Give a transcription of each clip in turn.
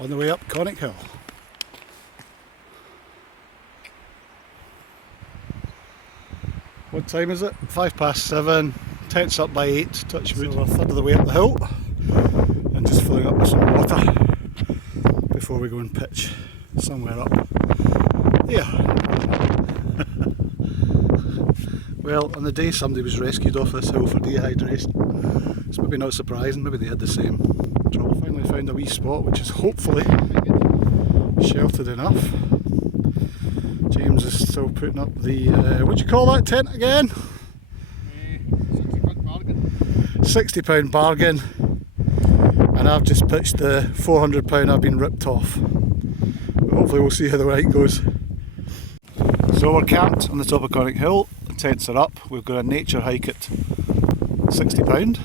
on the way up Conic Hill. What time is it? 7:05. Tent's up by 8, touch wood. So we're a third of the way up the hill and just filling up with some water before we go and pitch somewhere up here. Well, on the day somebody was rescued off this hill for dehydration. It's maybe not surprising, maybe they had the same trouble. Finally found a wee spot which is hopefully sheltered enough. James is still putting up the, what do you call that tent again? £60 bargain. And I've just pitched the £400 I've been ripped off. But hopefully we'll see how the night goes. So we're camped on the top of Conic Hill, the tents are up, we've got a nature hike at £60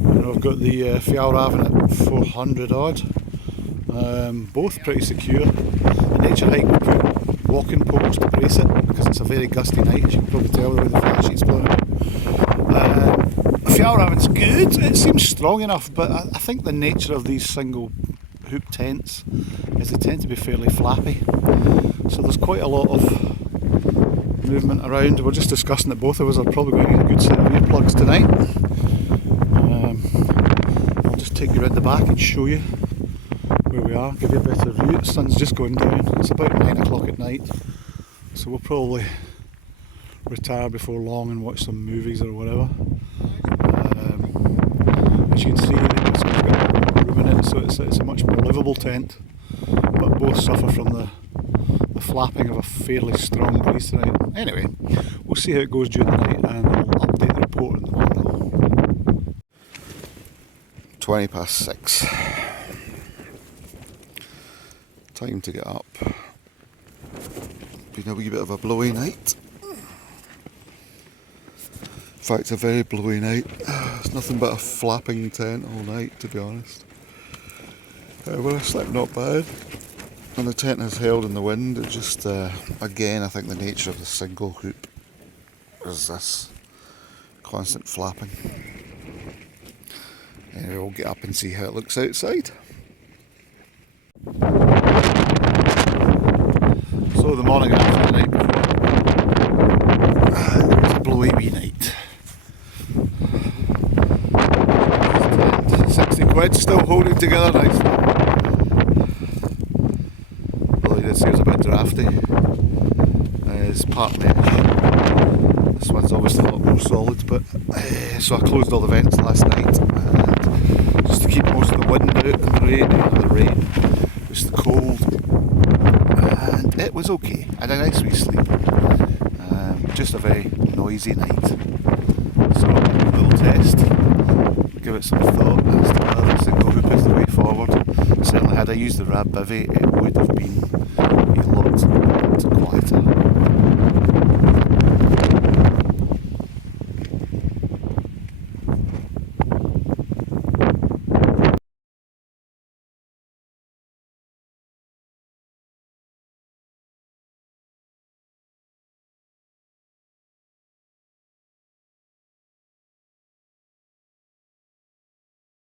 and we've got the Fjallraven at 400 odd, both pretty secure. The nature hike we put walking poles to brace it because it's a very gusty night, as you can probably tell the way the flat sheet's blowing out. The Fjallraven's good, it seems strong enough, but I think the nature of these single hoop tents is they tend to be fairly flappy, so there's quite a lot of movement around. We're just discussing that both of us are probably going to need a good set of earplugs tonight. I'll just take you around the back and show you where we are, give you a better view. The sun's just going down, it's about 9 o'clock at night, so we'll probably retire before long and watch some movies or whatever. As you can see, it's got room in it, so it's a much more livable tent, but both suffer from the flapping of a fairly strong breeze tonight. Anyway, we'll see how it goes during the night and I'll update the report in the morning. 6:20. Time to get up. Been a wee bit of a blowy night. In fact, a very blowy night. It's nothing but a flapping tent all night, to be honest. Well, I slept not bad. And the tent has held in the wind. It just, again, I think the nature of the single hoop is this constant flapping. Anyway, we'll get up and see how it looks outside. So the morning after the night before, it was a blowy wee night. 60 quid, still holding together nicely. It was a bit drafty. It's part mesh. This one's obviously a lot more solid, but so I closed all the vents last night and just to keep most of the wind out and the rain, just the cold, and it was okay. I had a nice wee sleep. Just a very noisy night. So a little test, give it some thought as to whether the single hoop is the way forward. Certainly had I used the Rab Bivy, it would have been a lot quieter.